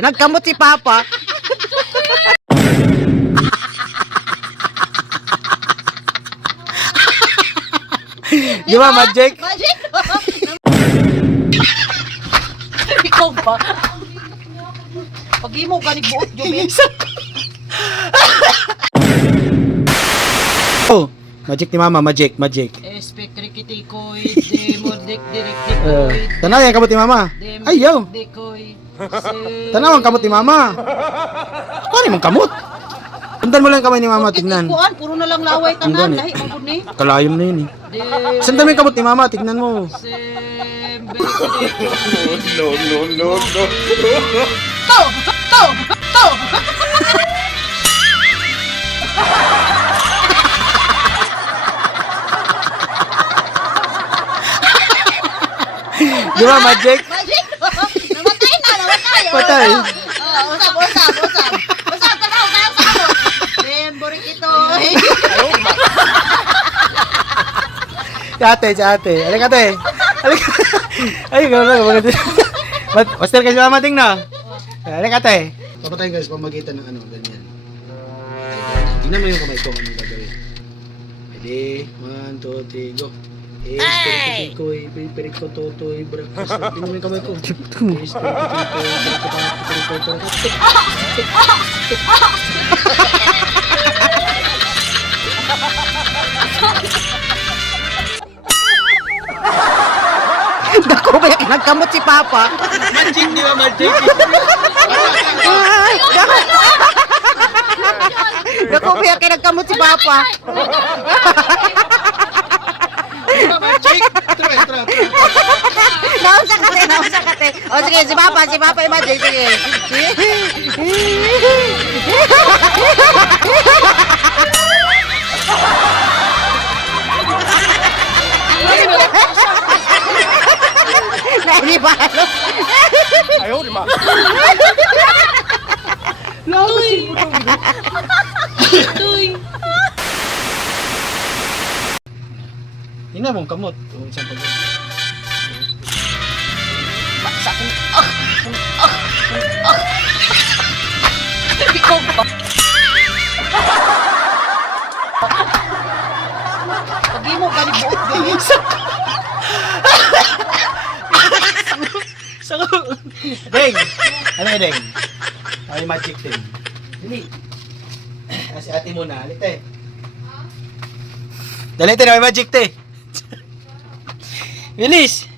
Nagkamot si Papa. Di ba, Magic? Magic! Ikaw ba? Pag-imo ka ni buot, Jubin. Oh, Magic ni Mama, Magic. Espektrikitikoy, demodik direktikoy. Tanaw yan kamot ni Mama. Ayaw. Dikoy. Tanaw ang kamot ni Mama. Ano yung kamot? Puntan mo lang kamay ni Mama, tignan. Kuan, puro na lang laway tanan. Tingnan eh. Dahil mabud ni. Kalayom na yun eh. Saan dami yung kamot ni Mama? Tignan mo. No. To! Di ba, Magic? Magic! Namatay na! Patay. Usap! Usap, tanaw sa ako! Memborik ito! Si ate. Alika, ate. Ay, gano'n na. Master ka si Mama, tingnan. Alika, ate. Papatayin ka sa pamagitan ng ano, ganyan. Tingnan mo yung kamay ko, anong gagawin. Pwede. 1, 2, 3, go. Perikoy, periko, totoy, breakfast. Tingnan mo yung kamay ko. Dako ba yung nagkamot si Papa? Magic, di ba, Magic? Dako ba yung nagkamot si Papa? Magic! Tara. Nausa ka te. O sige, si Papa yung Magic, sige. Nainibalo. Ayaw, di ba? Tuy! Tingnan mong kamot. Isang pag- Ikaw ba? Pag-imo ka ni buot, Jubin. Deng! Ano yung Deng? Ay, Magic Deng. Dili. Si ate muna. Halit eh. Dali, te. May Magic te. Bilis!